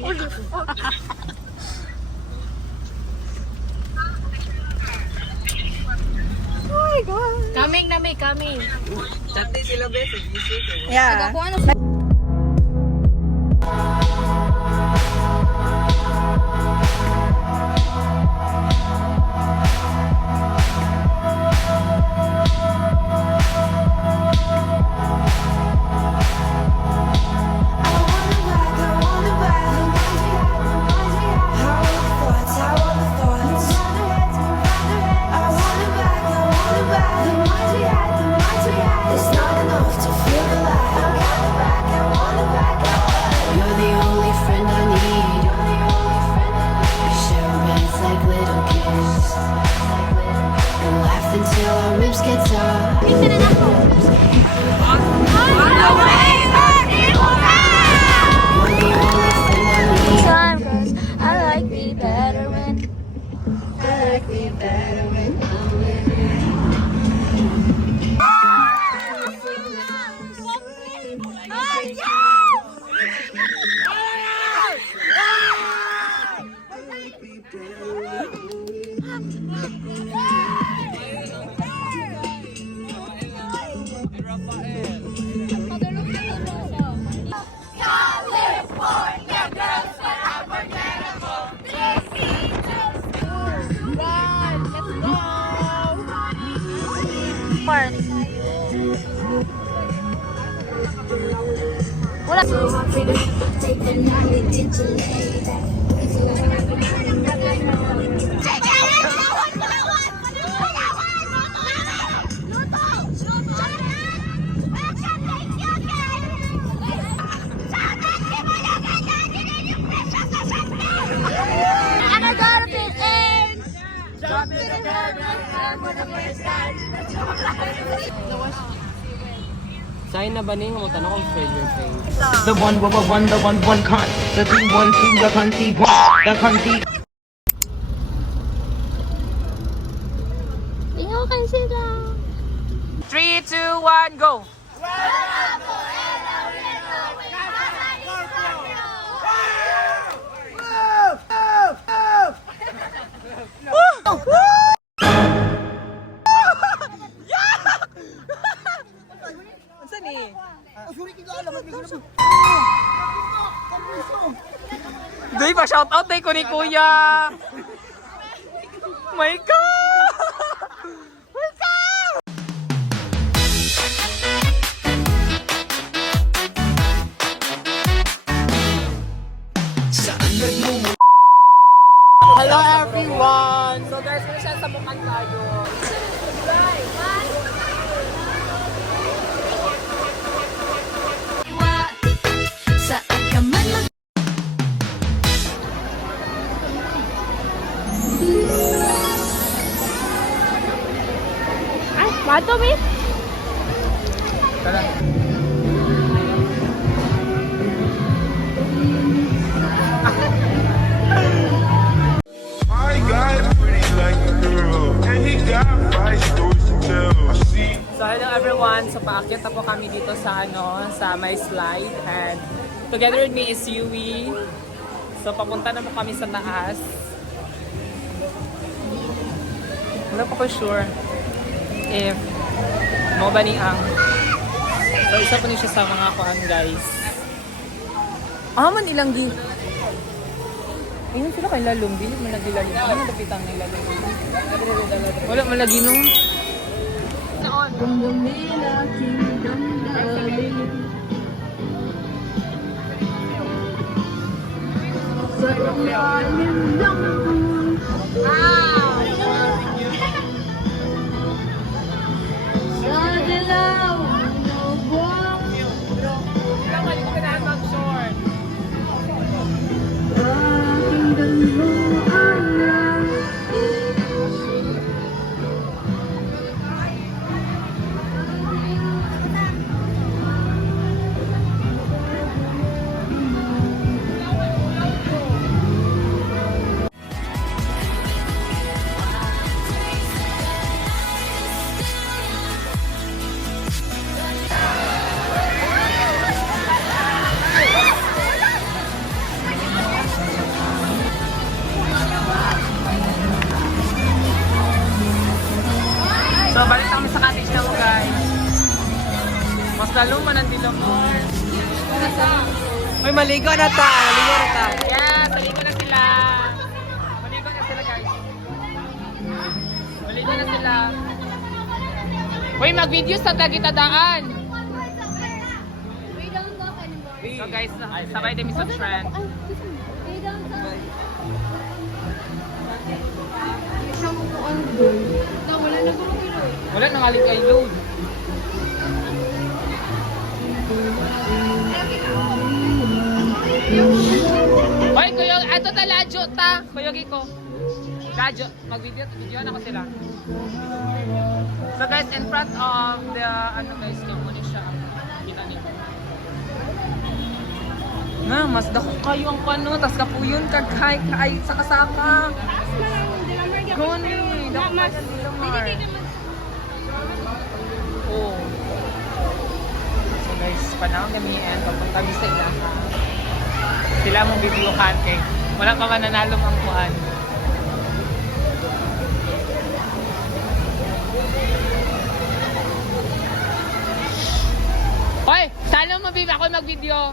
Oh my God. Coming na may coming. Chatty sila bes. Yeah. Sign na ba niyo mo tanong kung failure face? The one, the one, can't. The 3, 1, 2, the can't see, the can't see. Ingaw kayo sila. 3, 2, 1, go! Doy pa shoutout day ko ni Kuya. My God! Hello everyone! So guys, kung siya sa mukhang tayo. Mato, miss? Tara. My guy's pretty like a girl, and he got 5 stories to tell. I see. So hello everyone! So paakyat na po kami dito sa sa my slide, and together with me is Yui. So papunta na po kami sa taas. Wala pa ko sure if mo ba ni ang. So isa po niya siya sa mga kuan guys. Man ilang gi. Ayun sila kay lalong, dili man lagi lalong. Ano dapitan ng lalong? Wala man lagi nung. Saluma ng Dilamor. Uy, maligo na ta. Maligo na ta. Yes, maligo na sila. Maligo na sila, guys. Maligo na sila. Uy, mag-video sa Tagitadaan. So guys, sabay din sa trend. Wala nang aling kay load. Hoy, kuya, ato ta ladyo ta. Kuya Giko. Ladyo, mag-video na ko sila. So guys, in front of the ano guys, yung muna siya. Kita niyo. Na, mas dako kayo ang pano, tas kapuyon ka kay sa kasaka. Goni, dako mas Dilamar. Oh. So guys, panahon kami and papunta kami sa ilaha. Sila mong bibiyuhan kay wala pa mananalong ang kuhan. Hoy, salo mo bibi ako mag-video.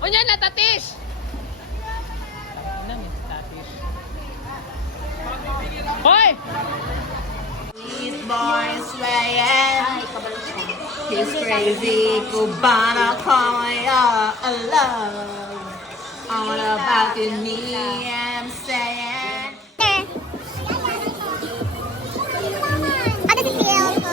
Unya na tatish. Na mi tatish. Hoy! These boys swaying. He's crazy. Cubana calling love. All about me, I'm saying. How does it feel? How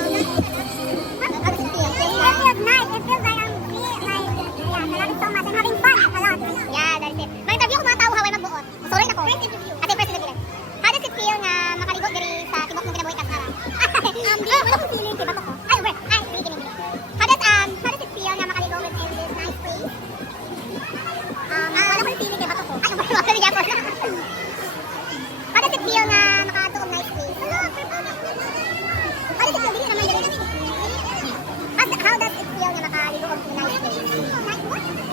does it feel? It feels nice. It feels like I'm learning so much. I'm having fun a lot. Yeah, that's it. Mag-interview ko mga tao haway magbuot. Sorry na ko. First interview. Ate, first interview. How does it feel na makaligo diri sa tibok ng kinabuhi kasara? Wala kong feeling tiba ko. Ay, wait. Ay, sige. How does it feel na makaligo within this nice place? Wala kong feeling tiba ko. Ay, wala kong feeling tiba ko. How does it feel na makatuog nice place? How does it feel? Dili naman dili. How does it feel na makaligo of nice place?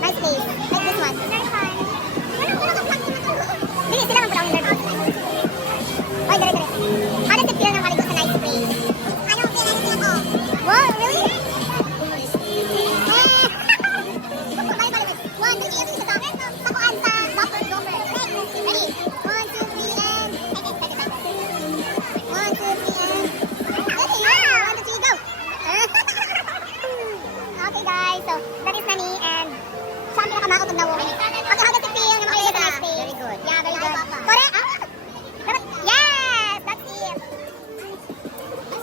Nice place. Like this one. Dili sila man pala ang learn. Oy, dire. How does it feel na makaligo sa nice place? I don't feel anything at all. Wow, really? Bye. 1, 2, 3, sa taas. Pakuan sa buffer domer. Ready? 1, 2, 3, and... 1, 2, 3, and... Okay, 1, 2, 3, go! Okay guys, so that is Nani and saan pinakamaot ang dawo? Okay, how does it feel na makaligo sa nice place? Very good. Yeah, very good. Correct? Yes! That's it!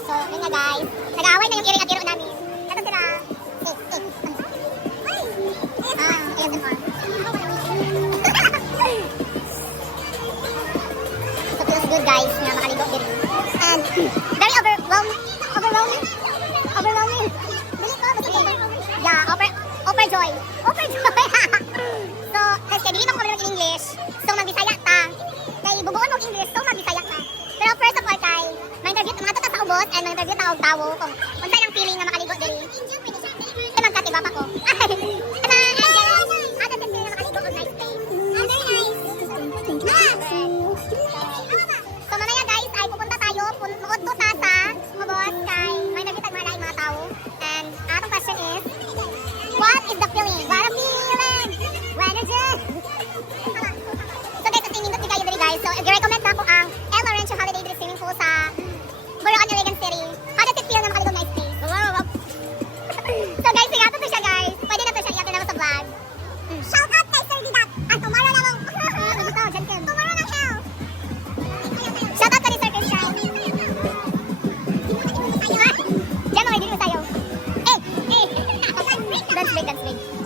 So, yun nga guys. Nag-aaway na yung iring at iro namin. Ito sila. ASMR. So, feels good guys na makaligo din. And, very overwhelming. Dili ko, basta ko. Yeah, overjoy. So, kasi dili mo ko in English. So, mag-Bisaya ta. Kay bubuon mo English, so mag-Bisaya ka. Pero first of all, kay ma-interview mga to sa ubos and ma-interview ta og tawo kung unsa ang feeling na makaligo diri. Kay magkatiba pa ko. So mamaya guys ay pupunta tayo muodto ta sa ubos kay ma-interview tag mga tao. And atong question is, what is the feeling? What a feeling! So guys, at inindot ni kayo diri guys. So i-recommend na ko ang El Laurencio Holiday Diri Swimming Pool sa Bulacan, Iligan City. How does it feel na makaligo nice place? So guys, sigato to siya guys. Pwede na to siya i-upload naman sa vlog. Shout out kay Sir Didat. Ang tomorrow namang tomorrow ng hell. Shout out to ni Sir Christian. Diyan mga dili mo sayo. Dance break.